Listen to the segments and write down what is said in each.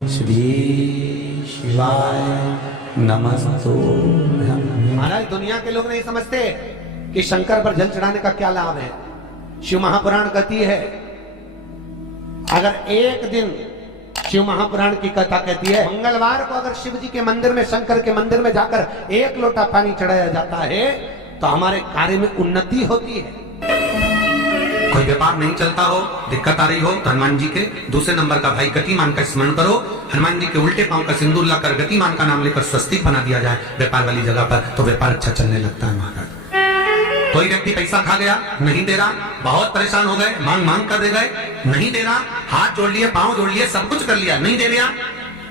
श्री शिवाय नमस्तु। महाराज दुनिया के लोग नहीं समझते कि शंकर पर जल चढ़ाने का क्या लाभ है। शिव महापुराण कहती है, अगर एक दिन शिव महापुराण की कथा कहती है, मंगलवार को अगर शिव जी के मंदिर में, शंकर के मंदिर में जाकर एक लोटा पानी चढ़ाया जाता है तो हमारे कार्य में उन्नति होती है। कोई व्यापार नहीं चलता हो, दिक्कत आ रही हो तो हनुमान जी के दूसरे नंबर का भाई गतिमान का स्मरण करो। हनुमान जी के उल्टे पांव का सिंदूर लाकर गतिमान का नाम लेकर स्वस्तिक बना दिया जाए व्यापार वाली जगह पर, तो व्यापार अच्छा चलने लगता है। महाराज कोई व्यक्ति पैसा खा गया, नहीं दे रहा, बहुत परेशान हो गए, मांग मांग कर दे गए, नहीं दे रहा, हाथ जोड़ लिए, पांव जोड़ लिए, सब कुछ कर लिया, नहीं दे रहा,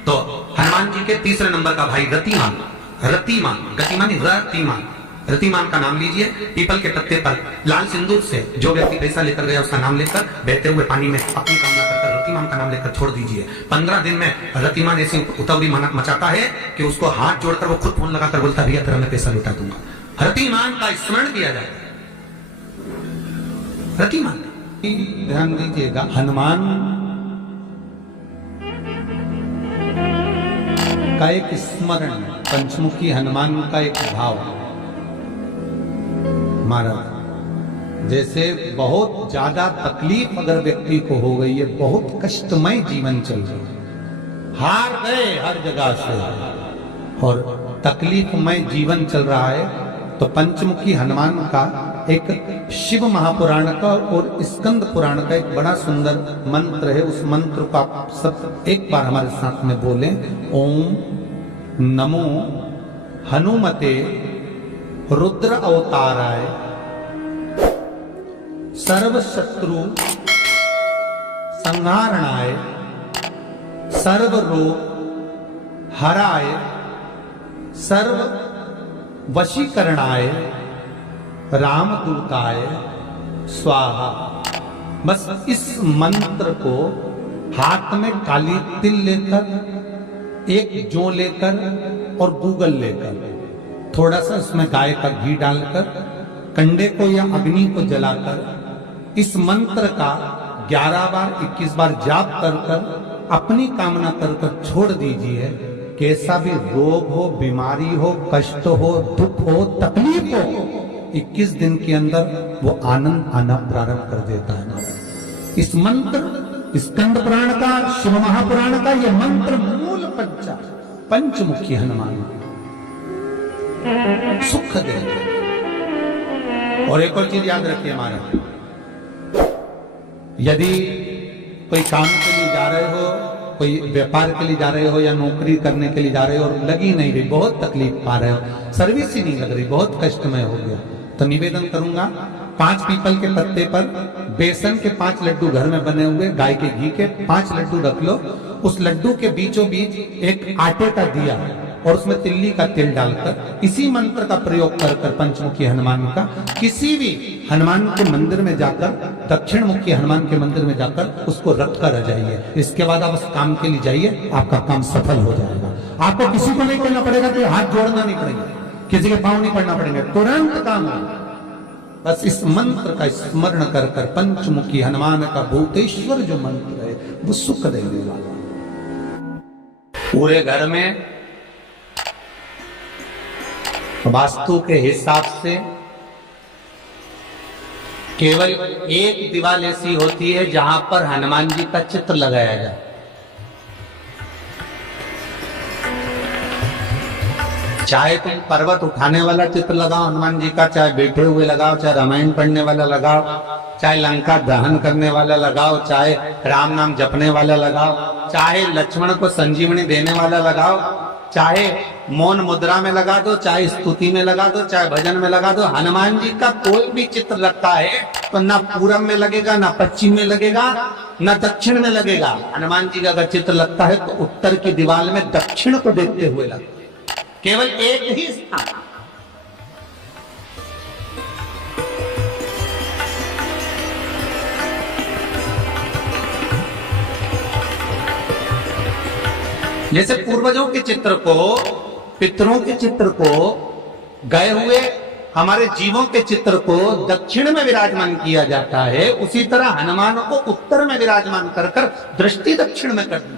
तो हनुमान जी के तीसरे नंबर का भाई रतिमान, रतिमान, गतिमान रतिमान, रतिमान का नाम लीजिए। पीपल के पत्ते पर लाल सिंदूर से जो व्यक्ति पैसा लेकर गया उसका नाम लेकर बहते हुए पानी में अपनी कामना कर रतिमान का नाम लेकर छोड़ दीजिए। 15 दिन में रतिमान ऐसी उतावली मचाता है कि उसको हाथ जोड़कर वो खुद फोन लगाकर बोलता है, भैया तेरा मैं पैसा लुटा दूंगा। रतिमान का स्मरण किया जाए। रतिमान ध्यान दीजिएगा, हनुमान का एक स्मरण, पंचमुखी हनुमान का एक भाव। महाराज जैसे बहुत ज्यादा तकलीफ अगर व्यक्ति को हो गई है, बहुत कष्टमय जीवन चल रहा है, हार गए हर जगह से और तकलीफमय जीवन चल रहा है, तो पंचमुखी हनुमान का एक शिव महापुराण का और स्कंद पुराण का एक बड़ा सुंदर मंत्र है। उस मंत्र को आप सब एक बार हमारे साथ में बोलें। ओम नमो हनुमते रुद्र अवताराय सर्व शत्रु संहारणाय सर्व रोग हराय सर्व वशीकरणाय रामदूताय स्वाहा। बस इस मंत्र को हाथ में काली तिल लेकर, एक जौ लेकर और गूगल लेकर, थोड़ा सा उसमें गाय का घी डालकर, कंडे को या अग्नि को जलाकर इस मंत्र का 11 बार 21 बार जाप कर कर अपनी कामना कर कर छोड़ दीजिए। कैसा भी रोग हो, बीमारी हो, कष्ट हो, दुख हो, तकलीफ हो, 21 दिन के अंदर वो आनंद आना प्रारंभ कर देता है। इस मंत्र, स्कंद पुराण का, शिव महापुराण का ये मंत्र मूल पंचमुखी हनुमान सुख देंगे। और एक और चीज याद रखिए महाराज, यदि कोई काम के लिए जा रहे हो, कोई व्यापार के लिए जा रहे हो या नौकरी करने के लिए जा रहे हो और लगी नहीं रही, बहुत तकलीफ पा रहे हो, सर्विस ही नहीं लग रही, बहुत कष्टमय हो गया, तो निवेदन करूंगा 5 पीपल के पत्ते पर बेसन के 5 लड्डू घर में बने हुए, गाय के घी के 5 लड्डू रख लो। उस लड्डू के बीचों बीच एक आटे का दिया और उसमें तिल्ली का तेल डालकर इसी मंत्र का प्रयोग कर कर पंचमुखी हनुमान का किसी भी हनुमान के मंदिर में जाकर, दक्षिण मुखी हनुमान के मंदिर में जाकर उसको रख कर आ जाइए। इसके बाद आप उस काम के लिए जाइए, आपका काम सफल हो जाएगा। आपको किसी को नहीं करना पड़ेगा, तो हाथ जोड़ना नहीं पड़ेगा, किसी के पांव नहीं पड़ना पड़ेंगे, तुरंत काम होगा। बस इस मंत्र का स्मरण कर कर पंचमुखी हनुमान का भूतेश्वर जो मंत्र है वो सुख देने वाला। पूरे घर में वास्तु के हिसाब से केवल एक दीवार ऐसी होती है जहां पर हनुमान जी का चित्र लगाया जाए। चाहे तुम पर्वत उठाने वाला चित्र लगाओ हनुमान जी का, चाहे बैठे हुए लगाओ, चाहे रामायण पढ़ने वाला लगाओ, चाहे लंका दहन करने वाला लगाओ, चाहे राम नाम जपने वाला लगाओ, चाहे लक्ष्मण को संजीवनी देने वाला लगाओ, चाहे मौन मुद्रा में लगा दो, चाहे स्तुति में लगा दो, चाहे भजन में लगा दो। हनुमान जी का कोई भी चित्र लगता है तो ना पूरब में लगेगा, ना पश्चिम में लगेगा, ना दक्षिण में लगेगा। हनुमान जी का अगर चित्र लगता है तो उत्तर की दीवार में दक्षिण को देखते हुए लगता है, केवल एक ही स्थान। जैसे पूर्वजों के चित्र को, पितरों के चित्र को, गए हुए हमारे जीवों के चित्र को दक्षिण में विराजमान किया जाता है, उसी तरह हनुमान को उत्तर में विराजमान कर कर दृष्टि दक्षिण में कर दी।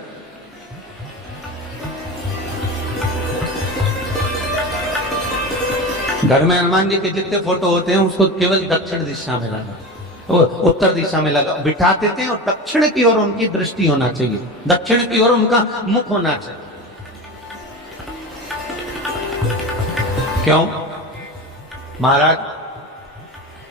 घर में हनुमान जी के जितने फोटो होते हैं उसको केवल दक्षिण दिशा में लगा, वो उत्तर दिशा में लगा बिठाते थे, और दक्षिण की ओर उनकी दृष्टि होना चाहिए, दक्षिण की ओर उनका मुख होना चाहिए। क्यों? महाराज,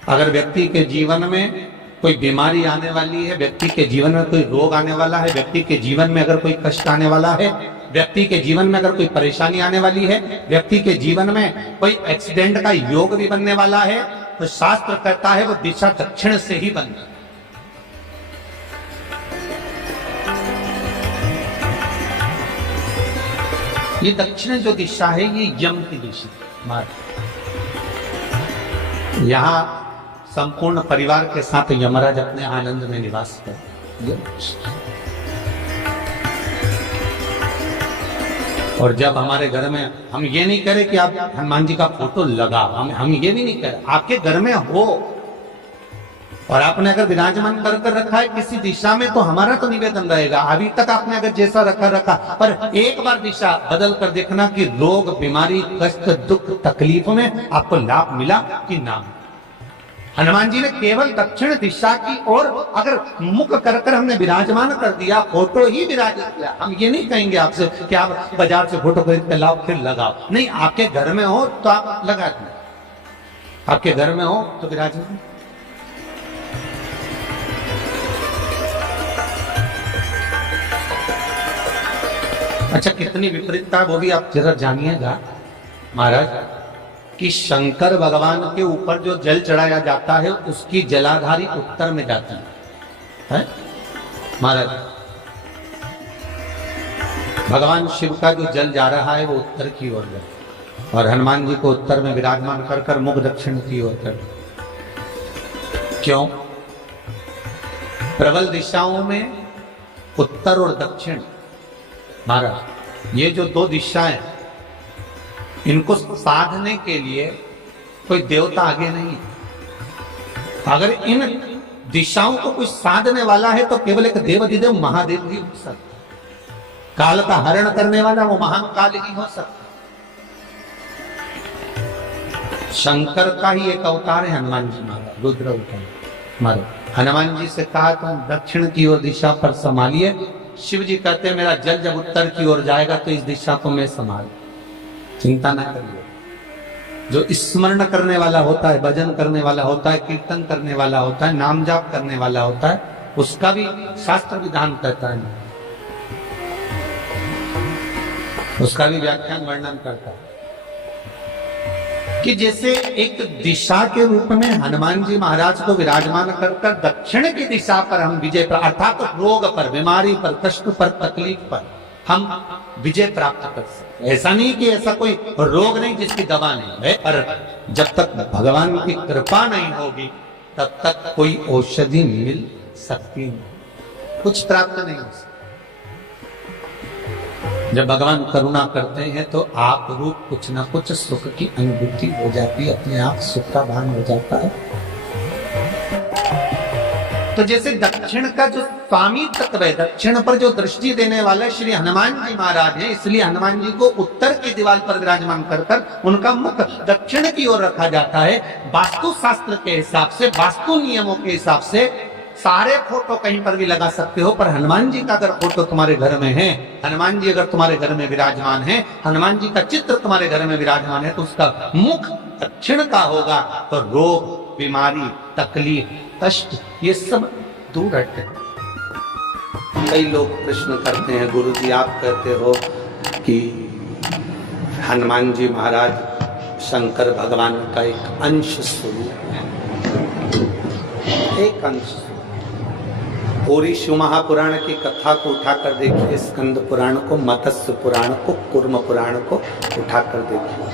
अगर व्यक्ति के जीवन में कोई बीमारी आने वाली है, व्यक्ति के जीवन में कोई रोग आने वाला है, व्यक्ति के जीवन में अगर कोई कष्ट आने वाला है, व्यक्ति के जीवन में अगर कोई परेशानी आने वाली है, व्यक्ति के जीवन में कोई एक्सीडेंट का योग भी बनने वाला है, तो शास्त्र कहता है वो दिशा दक्षिण से ही बनना। ये दक्षिण जो दिशा है ये यम की दिशा। यहां संपूर्ण परिवार के साथ यमराज अपने आनंद में निवास करते। और जब हमारे घर में, हम ये नहीं करें कि आप हनुमान जी का फोटो लगा, हम ये भी नहीं करें, आपके घर में हो और आपने अगर विराजमान कर रखा है किसी दिशा में, तो हमारा तो निवेदन रहेगा, अभी तक आपने अगर जैसा रखा, पर एक बार दिशा बदल कर देखना कि रोग, बीमारी, कष्ट, दुख, तकलीफ में आपको लाभ मिला कि ना। हनुमान जी ने केवल दक्षिण दिशा की ओर अगर मुख कर हमने विराजमान कर दिया, फोटो ही विराजित किया। हम ये नहीं कहेंगे आपसे कि आप बाजार से फोटो खरीद के लाओ फिर लगाओ, नहीं, आपके घर में हो तो आप लगा दें, आपके घर में हो तो विराजमान। अच्छा, कितनी विपरीतता वो भी आप जरा जानिएगा महाराज, कि शंकर भगवान के ऊपर जो जल चढ़ाया जाता है उसकी जलाधारी उत्तर में जाती है महाराज। भगवान शिव का जो जल जा रहा है वो उत्तर की ओर है, और हनुमान जी को उत्तर में विराजमान कर मुख दक्षिण की ओर कर। क्यों? प्रबल दिशाओं में उत्तर और दक्षिण महाराज, ये जो दो दिशाएं, इनको साधने के लिए कोई देवता आगे नहीं। अगर इन दिशाओं को कोई साधने वाला है तो केवल एक देवाधिदेव महादेव ही हो सकता। काल का हरण करने वाला वो महान काल ही हो सकता। शंकर का ही एक अवतार है हनुमान जी महाराज, रुद्र अवतार महाराज। हनुमान जी से कहा तुम दक्षिण की ओर दिशा पर संभालिए, शिव जी कहते हैं मेरा जल जब उत्तर की ओर जाएगा तो इस दिशा को मैं संभाल, चिंता ना करिए। जो स्मरण करने वाला होता है, भजन करने वाला होता है, कीर्तन करने वाला होता है, नाम जाप करने वाला होता है, उसका भी शास्त्र विधान कहता है, उसका भी व्याख्यान वर्णन करता है कि जैसे एक दिशा के रूप में हनुमान जी महाराज को विराजमान कर दक्षिण की दिशा पर हम विजय, अर्थात रोग पर, बीमारी पर, कष्ट पर, तकलीफ पर हम विजय प्राप्त कर सकते। ऐसा नहीं कि ऐसा कोई रोग नहीं जिसकी दवा नहीं है, पर जब तक भगवान की कृपा नहीं होगी तब तक कोई औषधि मिल सकती नहीं, कुछ प्राप्त नहीं हो सकता। जब भगवान करुणा करते हैं तो आप रूप कुछ ना कुछ सुख की अनुभूति हो जाती है, अपने आप सुख का भान हो जाता है। तो जैसे दक्षिण का जो स्वामी तत्व है, दक्षिण पर जो दृष्टि देने वाले श्री हनुमान जी महाराज हैं, इसलिए हनुमान जी को उत्तर की दीवार पर विराजमान कर उनका मुख दक्षिण की ओर रखा जाता है। वास्तु शास्त्र के हिसाब से, वास्तु नियमों के हिसाब से सारे फोटो कहीं पर भी लगा सकते हो, पर हनुमान जी का अगर फोटो तुम्हारे घर में है, हनुमान जी अगर तुम्हारे घर में विराजमान है, हनुमान जी का चित्र तुम्हारे घर में विराजमान है, तो उसका मुख दक्षिण का होगा, तो रोग, बीमारी, तकलीफ, कष्ट ये सब दूर हटते हैं। कई लोग प्रश्न करते हैं, गुरु जी आप कहते हो कि हनुमान जी महाराज शंकर भगवान का एक अंश स्वरूप है, एक अंश। पूरी शिव महापुराण की कथा को उठाकर देखिए, स्कंद पुराण को, मत्स्य पुराण को, कूर्म पुराण को उठाकर देखिए।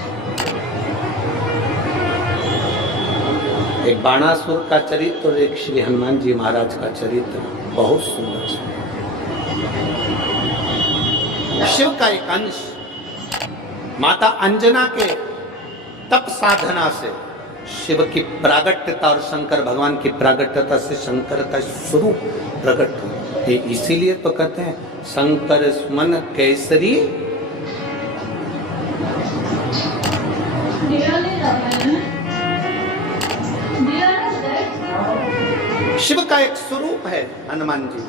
एक बाणासुर का चरित्र और एक श्री हनुमान जी महाराज का चरित्र बहुत सुंदर है। शिव का एक अंश माता अंजना के तप साधना से शिव की प्रागट्यता और शंकर भगवान की प्रागट्यता से शंकर का स्वरूप प्रकट हुआ। ये इसीलिए तो कहते हैं शंकर सुमन केसरी शिव का एक स्वरूप है हनुमान जी।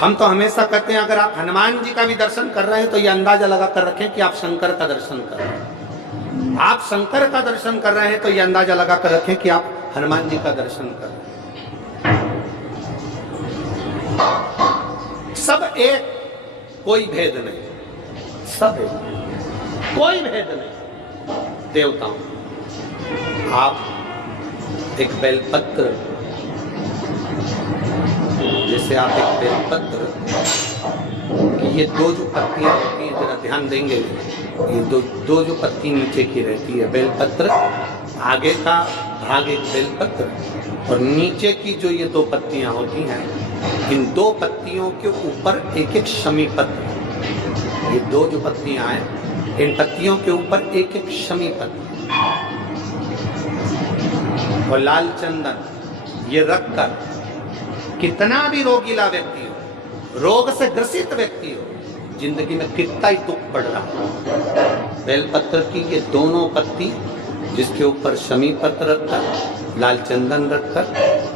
हम तो हमेशा कहते हैं अगर आप हनुमान जी का भी दर्शन कर रहे हैं तो ये अंदाजा लगा कर रखें कि आप शंकर का दर्शन कर रहे हैं। आप शंकर का दर्शन कर रहे हैं तो ये अंदाजा लगा कर रखें कि आप हनुमान जी का दर्शन कर रहे हैं। सब एक, कोई भेद नहीं, सब एक, कोई भेद नहीं। देवताओं, आप एक बेलपत्र, जैसे आप एक बेलपत्र की ये दो जो पत्तियां होती हैं, जरा ध्यान देंगे, ये दो जो पत्ती नीचे की रहती है बेलपत्र, आगे का भाग एक बेलपत्र और नीचे की जो ये दो पत्तियां होती हैं, इन दो पत्तियों के ऊपर एक एक शमी पत्र, ये दो जो पत्तियां हैं इन पत्तियों के ऊपर एक एक शमी पत्र और लाल चंदन ये रखकर कितना भी रोगीला व्यक्ति हो, रोग से ग्रसित व्यक्ति हो, जिंदगी में कितना ही दुख पड़ रहा हो, बेलपत्र की ये दोनों पत्ती जिसके ऊपर शमी पत्र रखकर, लाल चंदन रखकर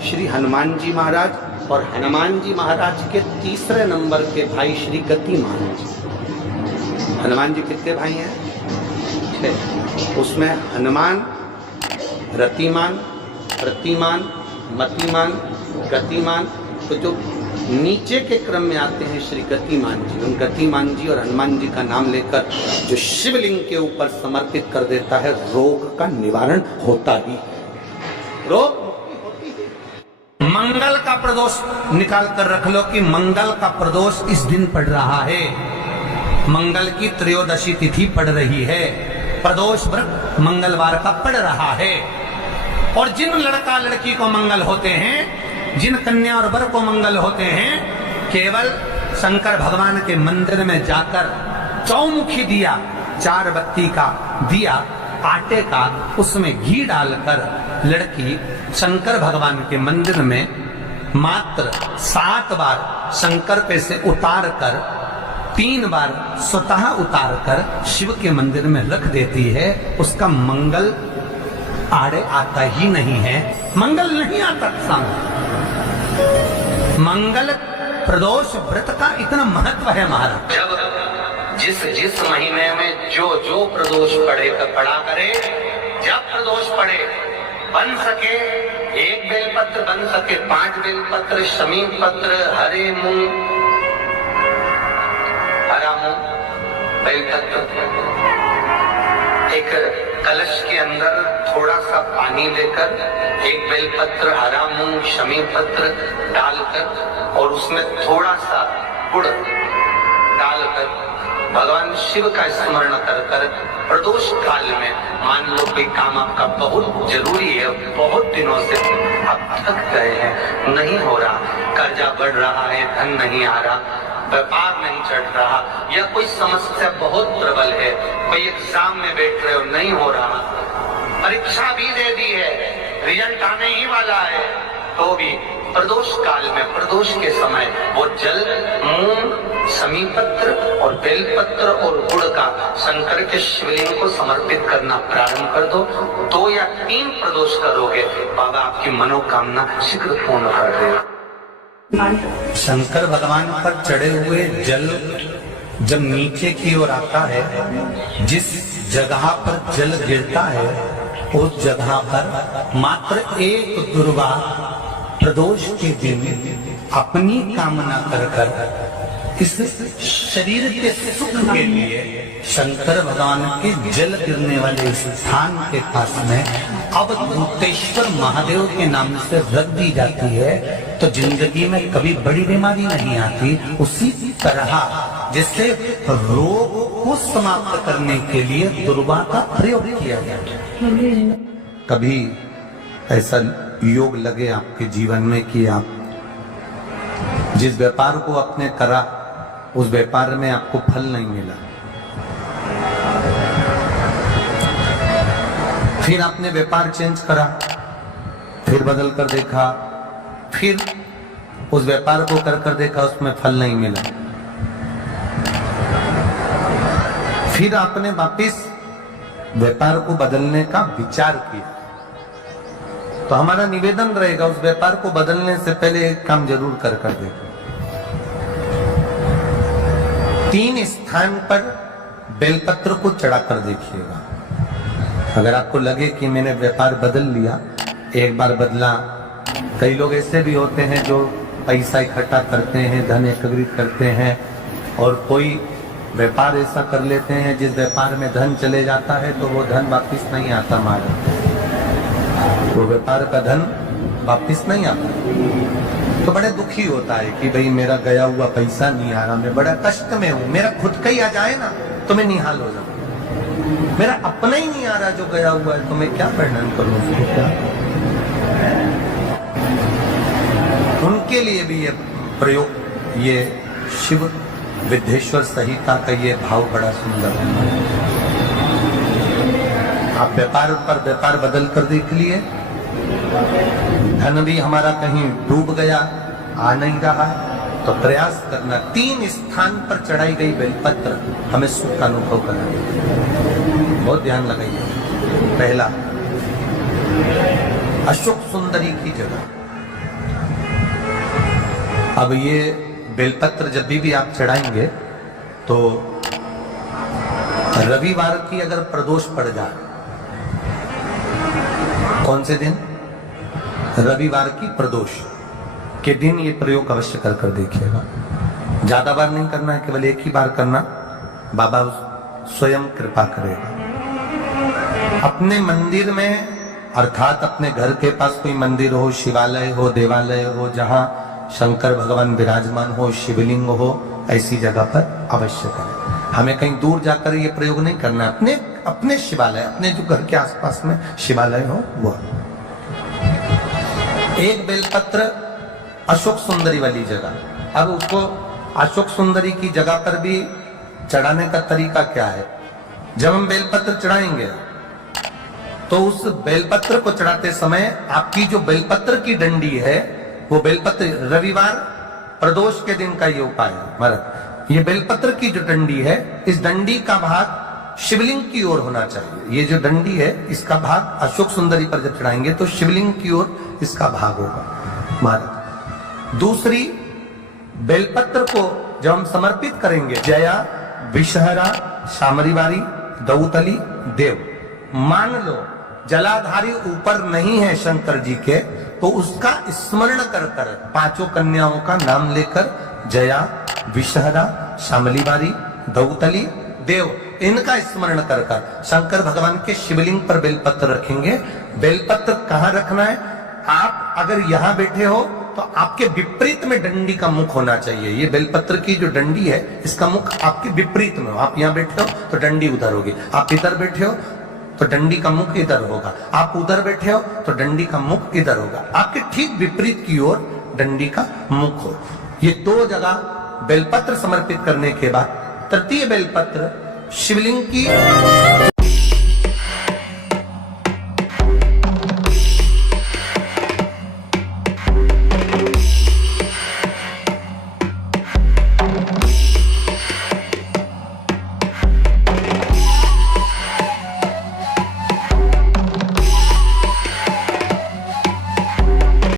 श्री हनुमान जी महाराज और हनुमान जी महाराज के तीसरे नंबर के भाई श्री गतिमान जी। हनुमान जी कितने भाई हैं? 6। उसमें हनुमान, रतिमान, प्रतिमान, मतिमान, गतिमान, तो जो नीचे के क्रम में आते हैं श्री गतिमान जी, उन गतिमान जी और हनुमान जी का नाम लेकर जो शिवलिंग के ऊपर समर्पित कर देता है, रोग का निवारण होता ही, रोग मुक्ति होती है। मंगल का प्रदोष निकाल कर रख लो कि मंगल का प्रदोष इस दिन पड़ रहा है, मंगल की त्रयोदशी तिथि पड़ रही है, प्रदोष व्रत मंगलवार का पड़ रहा है। और जिन लड़का लड़की को मंगल होते हैं, जिन कन्या और वर को मंगल होते हैं, केवल शंकर भगवान के मंदिर में जाकर चौमुखी दिया, 4 बत्ती का दिया आटे का, उसमें घी डालकर लड़की शंकर भगवान के मंदिर में मात्र 7 बार शंकर पे से उतार कर 3 बार स्वतः उतार कर शिव के मंदिर में रख देती है, उसका मंगल आड़े आता ही नहीं है, मंगल नहीं आता सामने। मंगल प्रदोष व्रत का इतना महत्व है महाराज। जब जिस महीने में जो प्रदोष पड़ा करे, जब प्रदोष पड़े, बन सके 1 बेलपत्र, बन सके 5 बेलपत्र, शमी पत्र, हरे मूंग, हरा मूंग, बेलपत्र, एक कलश के अंदर थोड़ा सा पानी लेकर 1 बेलपत्र, हरा मूंग, शमी पत्र डालकर और उसमें थोड़ा सा गुड़ डालकर भगवान शिव का स्मरण कर कर प्रदोष काल में, मान लो कोई काम आपका बहुत जरूरी है, बहुत दिनों से आप थक गए हैं, नहीं हो रहा, कर्जा बढ़ रहा है, धन नहीं आ रहा, व्यापार नहीं चढ़ रहा, या कोई समस्या बहुत प्रबल है, कोई एग्जाम में बैठ रहे हो नहीं हो रहा, परीक्षा भी दे दी है, रिजल्ट आने ही वाला है, तो भी प्रदोष काल में, प्रदोष के समय वो जल, मूंग, शमी पत्र और बेलपत्र और गुड़ का शंकर के शिवलिंग को समर्पित करना प्रारंभ कर दो। 2 या 3 प्रदोष करोगे, बाबा आपकी मनोकामना शीघ्र पूर्ण कर देगा। शंकर भगवान पर चढ़े हुए जल जब नीचे की ओर आता है, जिस जगह पर जल गिरता है उस जगह पर मात्र 1 दुर्वा प्रदोष के दिन अपनी कामना कर इस शरीर के सुख के लिए शंकर भगवान के जल गिरने वाले स्थान के पास में अवधूतेश्वर महादेव के नाम से रख दी जाती है, तो जिंदगी में कभी बड़ी बीमारी नहीं आती। उसी तरह जिससे रोग को समाप्त करने के लिए दुर्वा का प्रयोग किया जाता है। कभी ऐसा योग लगे आपके जीवन में कि आप जिस व्यापार को आपने करा उस व्यापार में आपको फल नहीं मिला, फिर आपने व्यापार चेंज करा, फिर बदल कर देखा, फिर उस व्यापार को कर देखा, उसमें फल नहीं मिला, फिर आपने वापिस व्यापार को बदलने का विचार किया, तो हमारा निवेदन रहेगा उस व्यापार को बदलने से पहले एक काम जरूर कर देखो। 3 स्थान पर बेलपत्र को चढ़ाकर देखिएगा। अगर आपको लगे कि मैंने व्यापार बदल लिया, एक बार बदला, कई लोग ऐसे भी होते हैं जो पैसा इकट्ठा करते हैं, धन एकत्रित करते हैं और कोई व्यापार ऐसा कर लेते हैं जिस व्यापार में धन चले जाता है तो वो धन वापस नहीं आता हमारा, वो व्यापार का धन वापस नहीं आता। तो बड़े दुखी होता है कि भाई मेरा गया हुआ पैसा नहीं आ रहा, मैं बड़ा कष्ट में हूं, मेरा खुद का ही आ जाए ना तो मैं निहाल हो जाऊं, मेरा अपना ही नहीं आ रहा जो गया हुआ है तो मैं क्या वर्णन करूं उसको, क्या। उनके लिए भी ये प्रयोग, ये शिव विद्येश्वर संहिता का ये भाव बड़ा सुंदर है। आप व्यापार पर व्यापार बदल कर देख लिए, धन भी हमारा कहीं डूब गया, आ नहीं रहा, तो प्रयास करना 3 स्थान पर चढ़ाई गई बेलपत्र हमें सुख का अनुभव कराएगी। बहुत ध्यान लगाइए। पहला, अशोक सुंदरी की जगह। अब ये बेलपत्र जब भी आप चढ़ाएंगे तो रविवार की अगर प्रदोष पड़ जाए, कौन से दिन? रविवार की प्रदोष के दिन ये प्रयोग अवश्य कर देखिएगा। ज्यादा बार नहीं करना है, केवल एक ही बार करना, बाबा स्वयं कृपा करेगा। अपने मंदिर में, अर्थात अपने घर के पास कोई मंदिर हो, शिवालय हो, देवालय हो, जहां शंकर भगवान विराजमान हो, शिवलिंग हो, ऐसी जगह पर अवश्य करें। हमें कहीं दूर जाकर ये प्रयोग नहीं करना, अपने शिवालय, अपने जो घर के आसपास में शिवालय हो वो। एक बेलपत्र अशोक सुंदरी वाली जगह। अब उसको अशोक सुंदरी की जगह पर भी चढ़ाने का तरीका क्या है? जब हम बेलपत्र चढ़ाएंगे तो उस बेलपत्र को चढ़ाते समय आपकी जो बेलपत्र की डंडी है, वो बेलपत्र, रविवार प्रदोष के दिन का ये उपाय है महाराज। ये बेलपत्र की जो डंडी है, इस डंडी का भाग शिवलिंग की ओर होना चाहिए। ये जो डंडी है, इसका भाग अशोक सुंदरी पर जब चढ़ाएंगे तो शिवलिंग की ओर इसका भाग होगा महाराज। दूसरी, बेलपत्र को जब हम समर्पित करेंगे, जया, विषहरा, शामरीवारी, दौतली, देव, मान लो जलाधारी ऊपर नहीं है शंकर जी के, तो उसका स्मरण कर कर 5 कन्याओं का नाम लेकर, जया, विषहरा, शामलीवारी, दौतली, देव, इनका स्मरण कर कर शंकर भगवान के शिवलिंग पर बेलपत्र रखेंगे। बेलपत्र कहां रखना है? आप अगर यहां बैठे हो तो आपके विपरीत में डंडी का मुख होना चाहिए। ये बेलपत्र की जो डंडी है, इसका मुख आपके विपरीत में हो। आप यहां बैठे हो तो डंडी उधर होगी, आप इधर बैठे हो तो डंडी का मुख इधर होगा, आप उधर बैठे हो तो डंडी का मुख इधर होगा, आपके ठीक विपरीत की ओर डंडी का मुख हो। ये 2 जगह बेलपत्र समर्पित करने के बाद तृतीय बेलपत्र शिवलिंग की